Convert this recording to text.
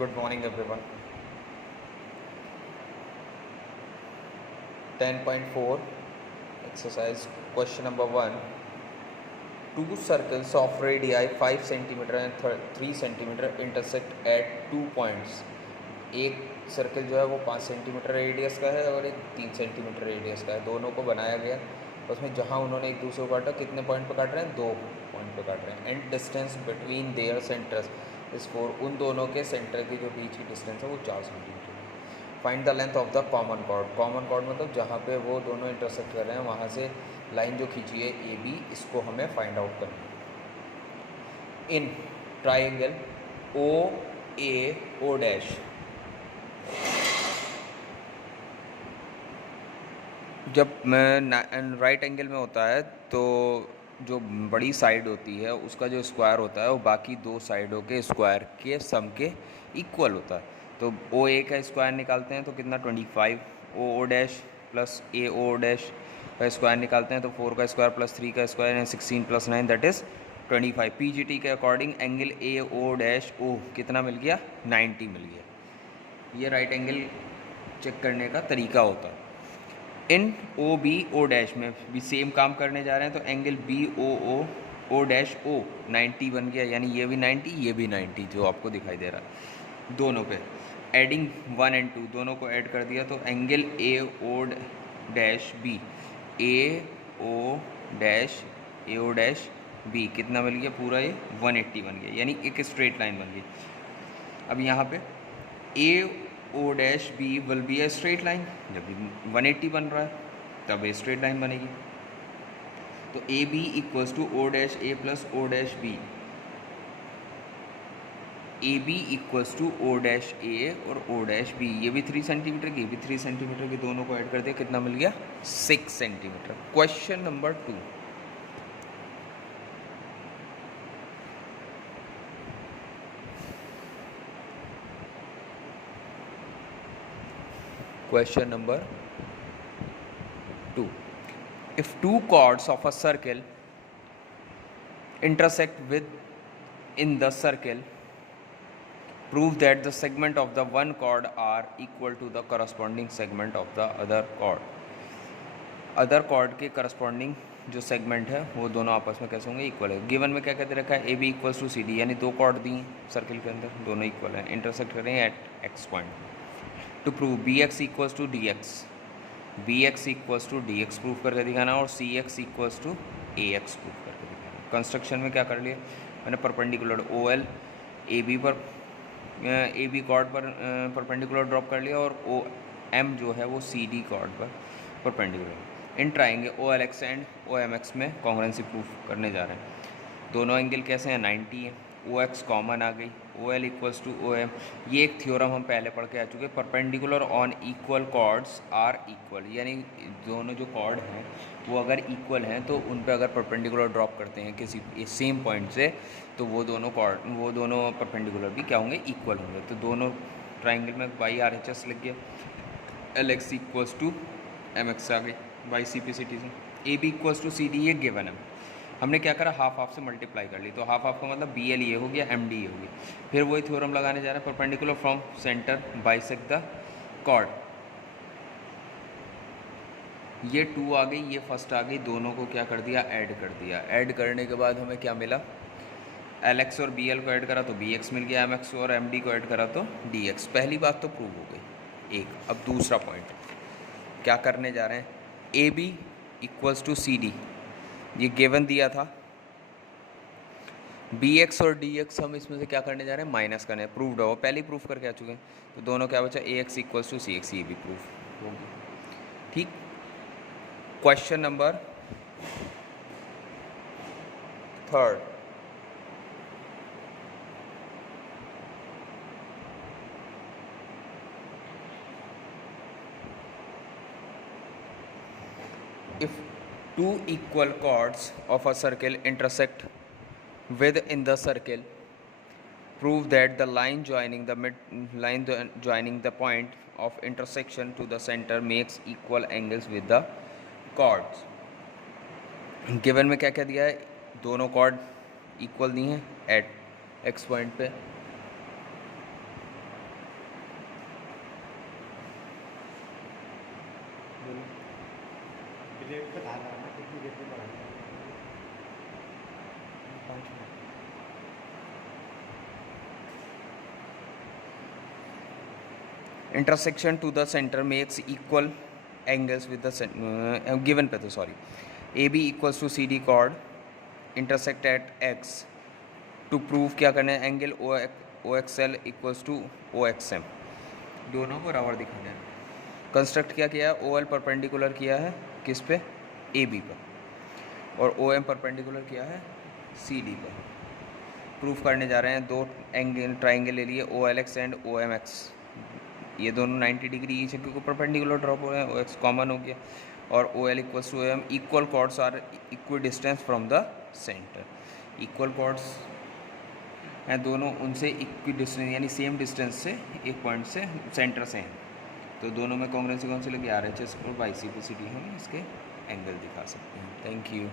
Good morning, everyone. 10.4 exercise question number 1. Two circles of radii 5 cm and 3 cm intersect at 2 points. एक circle जो है वो 5 centimetre radius का है और एक 3 सेंटीमीटर रेडियस का है। दोनों को बनाया गया, उसमें जहाँ उन्होंने एक दूसरे को काटा, कितने पॉइंट पर काट रहे हैं? 2 पॉइंट पर काट रहे हैं। And distance between their centres इस 4। उन दोनों के सेंटर की जो बीच की डिस्टेंस है वो 4 सेंटीमीटर है। Find the length of the common chord. Common chord मतलब जहाँ पे वो दोनों इंटरसेक्ट कर रहे हैं वहाँ से लाइन जो खींची है ए बी, इसको हमें फाइंड आउट करना है। इन triangle O A O dash, जब राइट एंगल में होता है तो जो बड़ी साइड होती है उसका जो स्क्वायर होता है वो बाकी दो साइडों के स्क्वायर के सम के इक्वल होता है। तो ओ ए का स्क्वायर निकालते हैं तो कितना 25, ओ डैश प्लस ए ओ डैश का स्क्वायर निकालते हैं तो 4 का स्क्वायर प्लस 3 का स्क्वायर है 16 प्लस 9 दैट इज़ 25। पीजीटी के according angle A O dash O कितना मिल गया? 90 मिल गया। ये राइट एंगल चेक करने का तरीका होता है। इन ओ बी ओ डैश में भी सेम काम करने जा रहे हैं तो एंगल बी ओ ओ ओ डैश ओ 90 बन गया, यानी ये भी 90 ये भी 90 जो आपको दिखाई दे रहा है दोनों पे। एडिंग 1 and 2 दोनों को ऐड कर दिया तो angle A O dash B A O dash A O dash B कितना मिल गया? पूरा ये 180 बन गया, यानी एक स्ट्रेट लाइन बन गई। अब यहाँ पे A O dash B will be a straight line. जब 180 बन रहा है तब ए स्ट्रेट लाइन बनेगी। तो A B equals to O dash A plus O dash B. A B equals to O dash A और ओ डैश बी, ये भी 3 सेंटीमीटर की, ये भी 3 सेंटीमीटर की, दोनों को ऐड कर दिया, कितना मिल गया? 6 centimetre. Question number 2। Question number 2. If two chords of a circle intersect in the circle, prove that the segment of the one chord are equal to the corresponding segment of the other chord. Other chord के corresponding जो segment है वो दोनों आपस में कैसे होंगे? Equal है। गिवन में क्या कहते रखा है? A B equals to C D, यानी दो कॉर्ड दी सर्किल के अंदर, दोनों इक्वल हैं, इंटरसेक्ट कर रहे हैं at X point. To prove B X equals to D X, B X equals to D X prove करके दिखाना और C X equals to A X prove करके दिखाना। कंस्ट्रक्शन में क्या कर लिया मैंने? Perpendicular O L A B पर ए बी कॉर्ड पर परपेंडिकुलर ड्रॉप कर लिया और ओ एम जो है वो सी डी कॉर्ड पर perpendicular. In triangle O L x and O M x में कॉन्ग्रुएंसी प्रूफ करने जा रहे हैं। दोनों एंगल कैसे हैं? 90 है। ओ एक्स कॉमन आ गई, O L equals to O M. ये एक थ्योरम हम पहले पढ़ के आ चुके हैं, perpendicular on equal chords are equal, यानी दोनों जो कॉर्ड हैं वो अगर इक्वल हैं तो उन पे अगर परपेंडिकुलर ड्रॉप करते हैं किसी सेम पॉइंट से तो वो दोनों परपेंडिकुलर भी क्या होंगे? इक्वल होंगे। तो दोनों ट्राइंगल में वाई आर एच एस लग गया, L X equals to M X आ गई by C P C T से। A B equals to C D ये गिवन है, हमने क्या करा? हाफ हाफ से मल्टीप्लाई कर ली, तो हाफ हाफ का मतलब बी एल ये हो गया, एम डी ये हो गया। फिर वही थ्योरम लगाने जा रहे हैं, perpendicular from centre bisect the chord. ये 2 आ गई, ये फर्स्ट आ गई, दोनों को क्या कर दिया? ऐड कर दिया। ऐड करने के बाद हमें क्या मिला? एल एक्स और बी एल को ऐड करा तो बी एक्स मिल गया, एम एक्स और एम डी को ऐड करा तो डी एक्स। पहली बात तो प्रूव हो गई एक। अब दूसरा पॉइंट क्या करने जा रहे हैं? A B equals to C D, ये गिवन दिया था। बी एक्स और डी एक्स हम इसमें से क्या करने जा रहे हैं? माइनस करने। प्रूव्ड हो, पहले ही प्रूफ करके आ चुके हैं, तो दोनों क्या बचा? A X equals to C X, ये भी प्रूफ हो गया। ठीक। Question number 3। If two equal chords of a circle intersect within the circle, prove that the line joining the point of intersection to the center makes equal angles with the chords. Given में क्या क्या दिया है? दोनों cord equal दी हैं at X point पे, date बता रहा हूँ कितनी डेट में बढ़ानी है 5 minute intersection to the center makes equal angles with the given पे तो sorry AB equals to CD chord intersect at X to prove क्या करना है angle OXL equals to OXM दोनों बराबर दिखाने हैं कंस्ट्रक्ट क्या किया है OL परपेंडिकुलर किया है किस पे AB पर और OM परपेंडिकुलर किया है CD पर प्रूफ करने जा रहे हैं दो एंगल ट्राइंगल ले लिए OLX एंड OMX ये दोनों 90 डिग्री ईच क्योंकि परपेंडिकुलर ड्रॉप हो रहे हैं OX कॉमन हो गया और OL equals to OM equal chords are equal distance from the centre equal chords हैं दोनों उनसे इक्वल डिस्टेंस यानी सेम डिस्टेंस से एक पॉइंट से सेंटर से हैं तो दोनों में कॉन्ग्रुएंसी कौन सी लगी RHS और YCPCD हम इसके एंगल दिखा सकते हैं थैंक यू